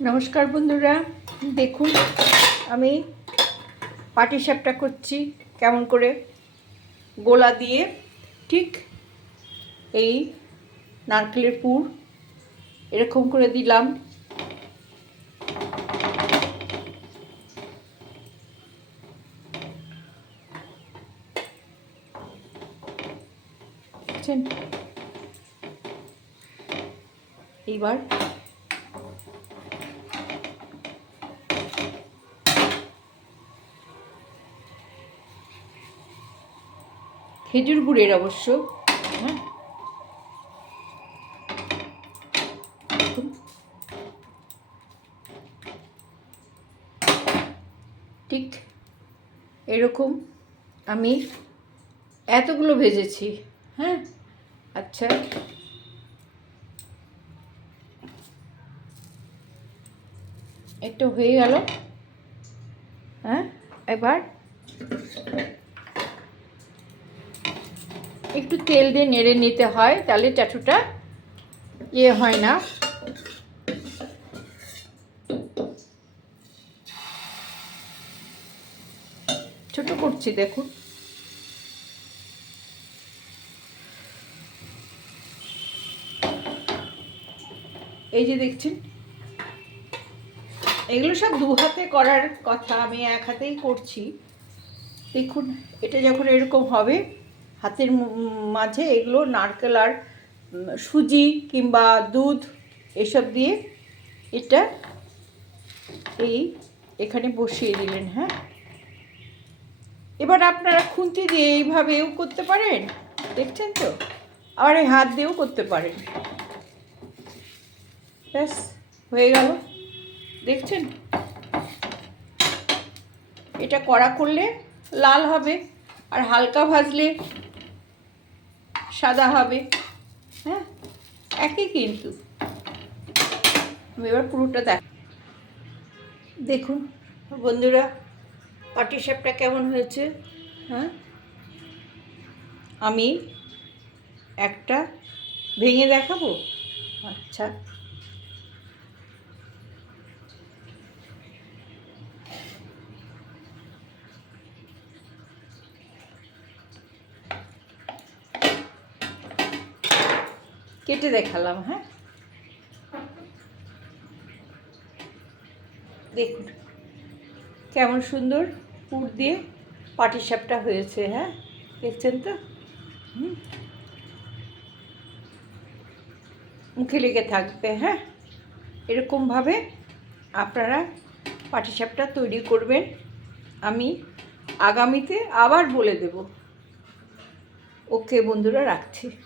নমস্কার বন্ধুরা, দেখুন, আমি পাটিসাপটা করছি কেমন করে গোলা দিয়ে, ঠিক এই নারকেলের পুর এরকম করে দিলাম। এইবার খেজুর গুড়ের অবশ্য। হ্যাঁ। ঠিক এরকম আমি এতগুলো ভেজেছি। হ্যাঁ। আচ্ছা। একটু হয়ে গেল। হ্যাঁ এবার একটু তেল দিয়ে নেড়ে নিতে হয়, তাহলে চাটুটা ইয়ে হয় না। ছোট করছি, দেখুন। এই যে দেখছেন, এগুলো সব দু হাতে করার কথা, আমি এক হাতেই করছি। দেখুন, এটা যখন এরকম হবে হাতের মাঝে এগুলো নারকেল আর সুজি কিংবা দুধ এসব দিয়ে এটা এই এখানে বসিয়ে দিলেন হ্যাঁ? এবার আপনারা খুন্তি দিয়ে এইভাবেও করতে পারেন, দেখছেন তো? আবার এই হাত দিয়েও করতে পারেন। ব্যাস, হয়ে গেল, দেখছেন? এটা কড়া করলে লাল হবে, আর হালকা ভাজলে সাদা হবে। হ্যাঁ একই কিন্তু। আমি এবার পুরোটা দেখ দেখুন, বন্ধুরা, পাটি সাপটা কেমন হয়েছে? হ্যাঁ আমি একটা ভেঙে দেখাবো? আচ্ছা। কেটে দেখালাম হ্যাঁ? দেখুন, কেমন সুন্দর পুর দিয়ে পাটিসাপটা হয়েছে হ্যাঁ? দেখছেন তো? মুখে লেগে থাকবে হ্যাঁ? এরকমভাবে আপনারা পাটিসাপটা তৈরি করবেন। আমি আগামীতে আবার বলে দেব। ওকে, বন্ধুরা, রাখছি।